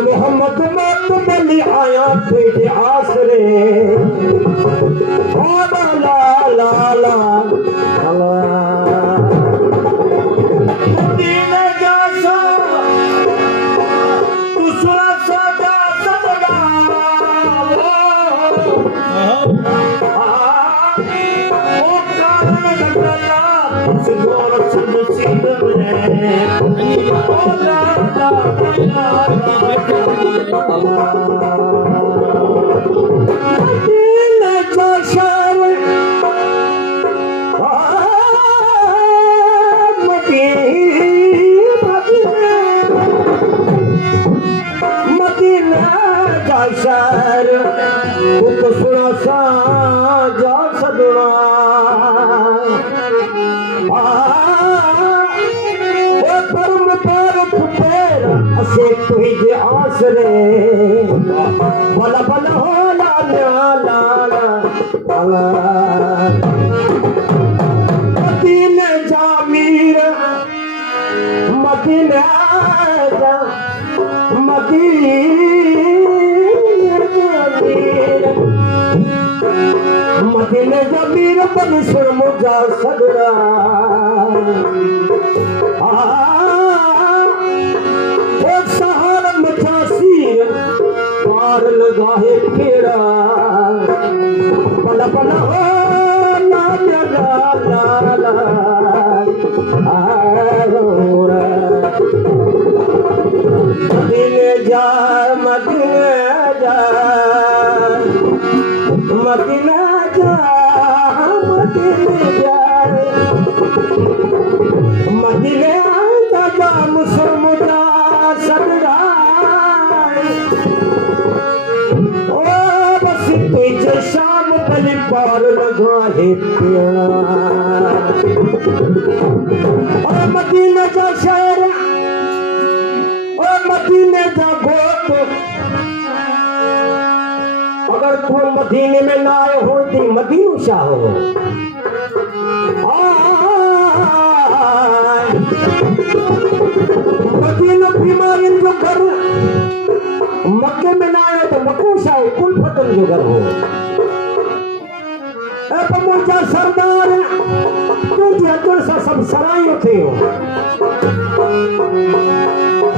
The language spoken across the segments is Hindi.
मोहम्मद मत बली आया तेरे आसरे ला ला ला ला दीने जासा दूसरा सदा सदा ओ कारण लगला सिंदूर सिंदूर में ओ ला ला ला तुझे आसरे भला भला हो ला ला ला मदीने जा मीर मदीने जा मदीने मदीने जा मीर बन सुर मुझा सगरा लगाए फेरा पला पला हो ला ला ला ला मदीने जा मदीने जा मदीने जा मदीने जा मदीने जा मुसलमान सदरा शाम बलि पार लगाए प्यार और मदीने जा शहर और मदीने जा गोत अगर तू मदीने में ना आए हो तो मदीनू शाह हो मदीना बीमारी जो घर मक्के में ना आए तो मकूशा हो कुल फतन जो घर हो मुझा सरदार तुझे अजर सा सब सराई थे हो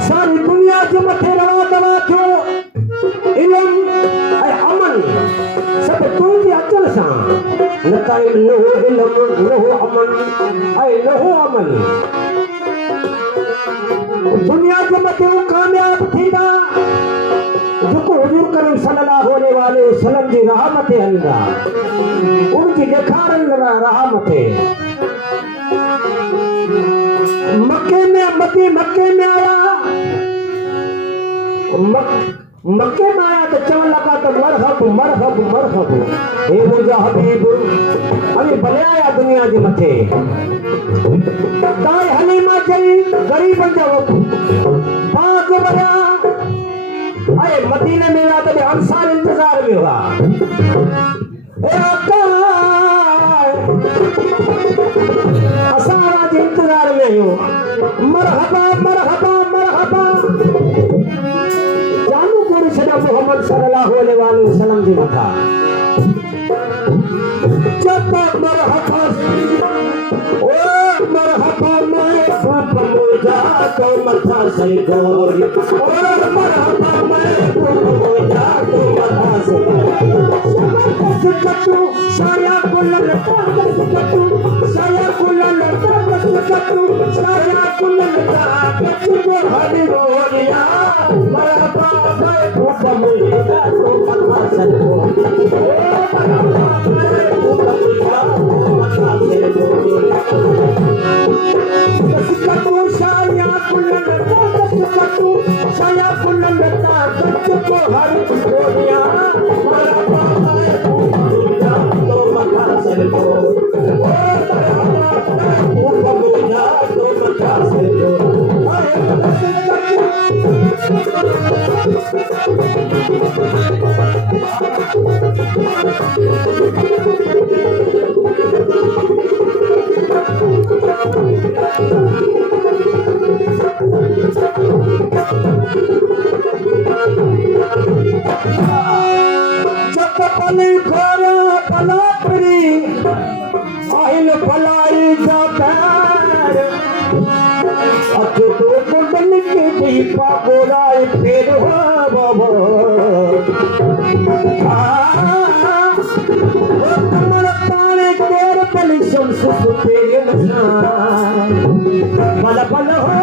सारी दुनिया जो मथे रवा दवा थियो इल्म ऐं अमन सब तुझे अजर सा नकाइल नहो इल्म नहो अमन ऐं नहो अमन दुनिया के मथे कामयाब थींदा जेको हुजूर करीम सल्लल्लाहु अलैहि वसल्लम जी राह मथे हलंदा उनकी ॾेखारण राह मथे मक्के में आया मक्के में आया तो चवण लगा तो मरहब हे मुंहिंजा हबीब अभी भले आया दुनिया जे मथे ताई हलीमा चई गरीबन जा बाग भरिया अरे मदीने में आया तो अंसार इंतजार में हुआ ए आका असां जे इंतजार में आहियूं मरहबा जानू कोरी छॾिया मोहम्मद सल्लल्लाहु अलैहि वसल्लम जी मथा जब मरहबा ओ मरहबा मैं बाप मुझा तो मथा से गोरी और मरहबा मैं बाप मुझा तो मथा से कटू साया कुल्ल कटू साया कुल्ल कटू साया कुल्ल कटू को हरी रोलिया मरहबा मैं बाप मुझा तो मथा से गोरी गोराई फेर बाबा कमर पाने केर पली शम्स सुतेर बल बल हो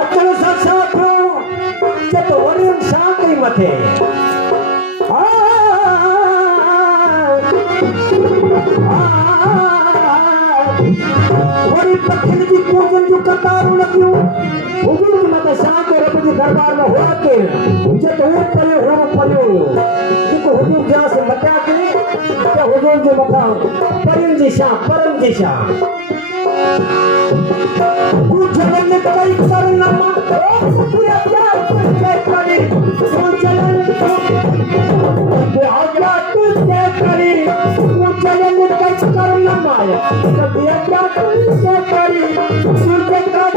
अचल साथो जब वरी शाकरी मथे वरी पखिन जी पूजन जो कतारूं लॻियूं हुजूर मत शाम के रब जे दरबार में हो के जब हो परियो जेको हुजूर जा से मटिया के त हुजूर जे मथां परन जी शाम कुचलन कई करनमा पूरा प्यार के करी कुचलन के आज्ञा तुझे करी कुचलन कई करनमा कभी आज्ञा तुझे करी तुझे का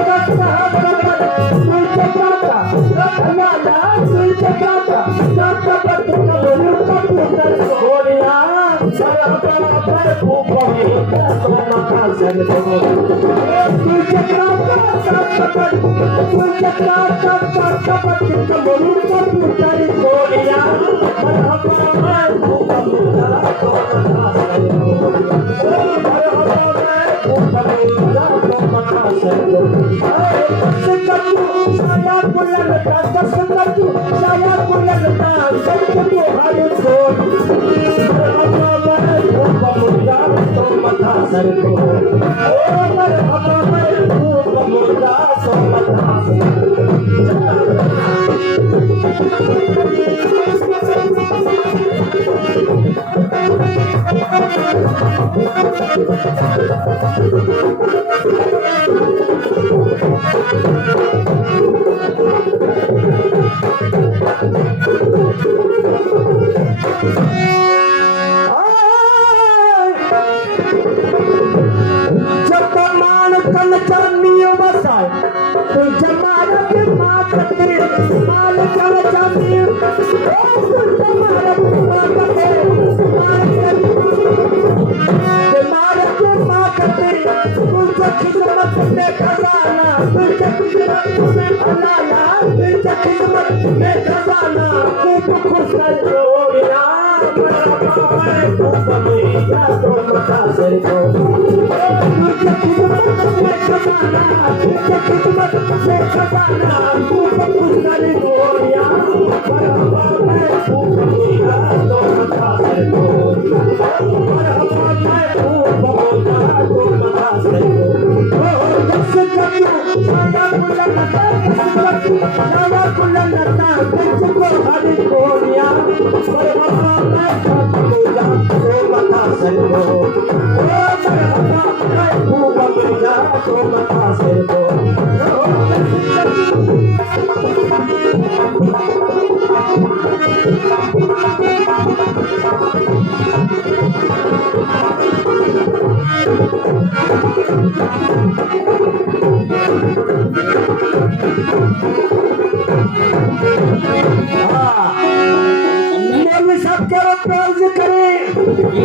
जमानत मात माल चल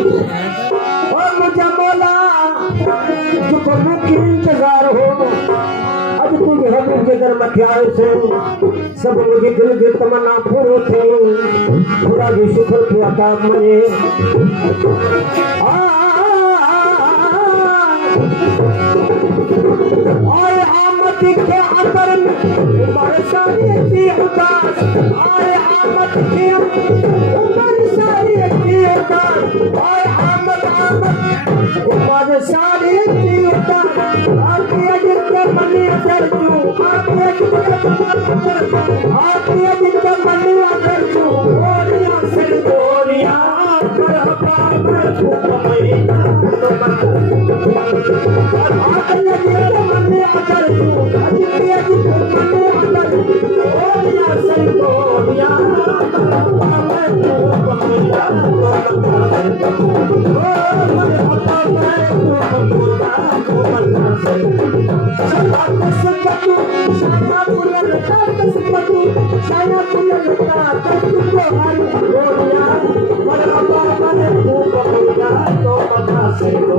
और मुझे बोला जो प्रभु की इंतजार हो अब तुझे हबीब के दर मथियाए से सब मुझे दिल की तमन्ना पूरी थे पूरा भी शुक्र किया था मुझे आए आमद के अंदर उमर सारी थी उदास आए आमद के उमर सारी थी उदास आए आमद उमर सारी थी उदास आके जितने मनी कर तू आके जितने मनी कर तू गोरिया से गोरिया पर बाबा खूब महीना Saya